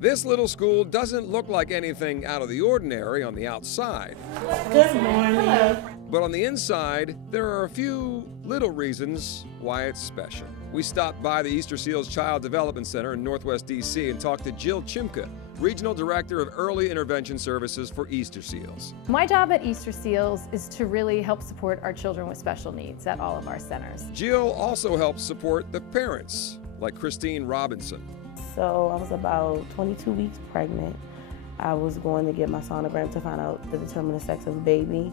This little school doesn't look like anything out of the ordinary on the outside. Good morning. But on the inside, there are a few little reasons why it's special. We stopped by the Easterseals Child Development Center in Northwest DC and talked to Jill Chimka, Regional Director of Early Intervention Services for Easterseals. My job at Easterseals is to really help support our children with special needs at all of our centers. Jill also helps support the parents, like Christine Robinson. So I was about 22 weeks pregnant. I was going to get my sonogram to find out to determine the sex of the baby,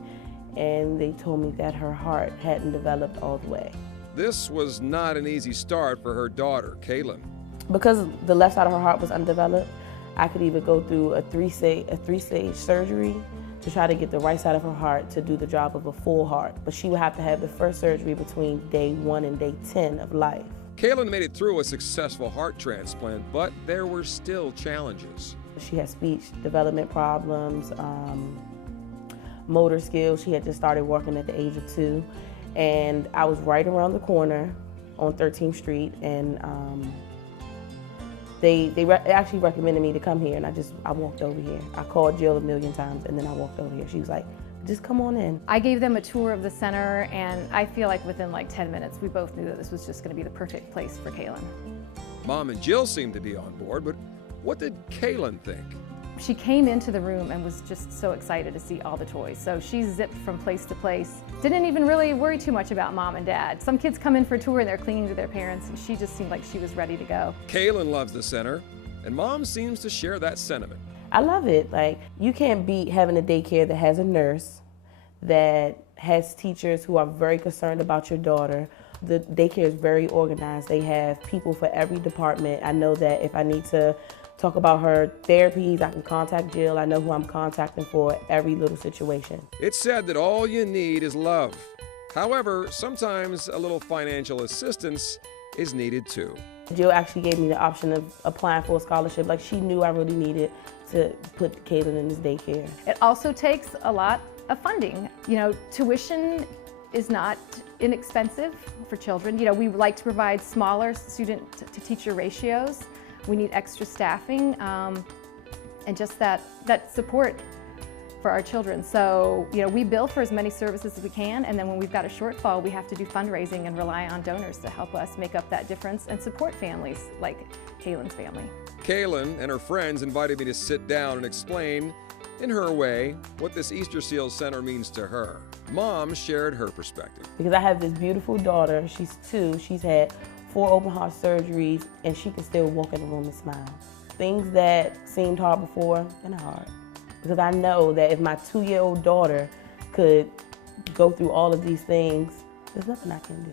and they told me that her heart hadn't developed all the way. This was not an easy start for her daughter, Cailyn. Because the left side of her heart was undeveloped, I could either go through a three-stage surgery to try to get the right side of her heart to do the job of a full heart. But she would have to have the first surgery between day 1 and day 10 of life. Cailyn made it through a successful heart transplant, but there were still challenges. She had speech development problems, motor skills. She had just started working at the age of 2. And I was right around the corner on 13th Street, and they actually recommended me to come here, and I walked over here. I called Jill a million times, and then I walked over here. She was like, just come on in. I gave them a tour of the center, and I feel like within like 10 minutes, we both knew that this was just going to be the perfect place for Cailyn. Mom and Jill seemed to be on board, but what did Cailyn think? She came into the room and was just so excited to see all the toys. So she zipped from place to place. Didn't even really worry too much about mom and dad. Some kids come in for a tour and they're clinging to their parents, and she just seemed like she was ready to go. Cailyn loves the center, and mom seems to share that sentiment. I love it. Like, you can't beat having a daycare that has a nurse, that has teachers who are very concerned about your daughter. The daycare is very organized. They have people for every department. I know that if I need to talk about her therapies, I can contact Jill. I know who I'm contacting for every little situation. It's said that all you need is love. However, sometimes a little financial assistance is needed too. Jill actually gave me the option of applying for a scholarship. Like, she knew I really needed to put Cailyn in this daycare. It also takes a lot of funding. You know, tuition is not inexpensive for children. You know, we like to provide smaller student-to-teacher ratios. We need extra staffing and just that support for our children. So, you know, we bill for as many services as we can, and then when we've got a shortfall, we have to do fundraising and rely on donors to help us make up that difference and support families like Cailyn's family. Cailyn and her friends invited me to sit down and explain, in her way, what this Easterseals Center means to her. Mom shared her perspective. Because I have this beautiful daughter, she's 2, she's had 4 open heart surgeries, and she can still walk in the room and smile. Things that seemed hard before, they're not hard. Because I know that if my 2-year-old daughter could go through all of these things, there's nothing I can do.